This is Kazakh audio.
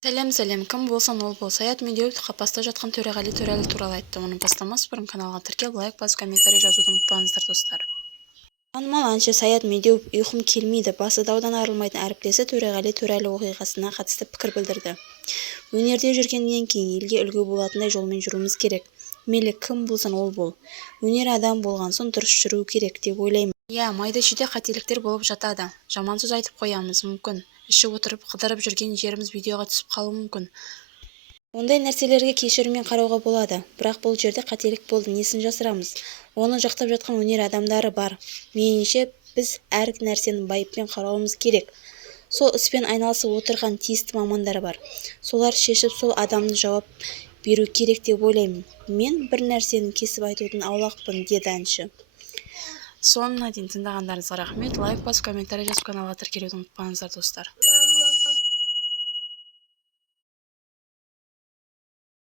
Сәлем, кім болсан ол бол. Саят Медеуов қапаста жатқан Төреғали Төреәлі туралы айтты. Оның бастамас бұрын каналға тіркеліп, лайк басып, комментарий жазуды ұмытпаңыздар, достар. Танымал әнші Саят Медеуов ұйқым келмейді басы даудан арылмайтын әріптесі Төреғали Төреәлі оқиғасына қатысты пікір білдірді. Өнерде жүргеннен кейін елге үлгі болатындай жолмен жүруіміз керек. Мейлі кім болсан ол бол. Өнер адам болған соң дұрыс жүру керек деп ойлаймын. Майда-шүйде қателіктер болып жатады. Жаман сөз айтып қоямыз мүмкін. Іші отырып қыдырып жүрген жеріміз видеоға түсіп қалуы мүмкін. Ондай нәрселерге кешіріммен қарауға болады. Бірақ бұл жерде қателік болды, несін жасырамыз? Оны жақтап жатқан өнер адамдары бар. Меніңше, біз әр нәрсені байыппен қарауымыз керек. Сол іспен айналысып отырған тиісті мамандар бар. Солар шешіп, сол адамды жауап беру керек деп ойлаймын. Мен бір нәрсені кесіп айтудың аулақпын, деді әнші. Соңына дейін тыңдағандарыңызға рахмет. Лайк басып, комментарий жазып, каналға тіркелуді ұмытпаңыздар, достар.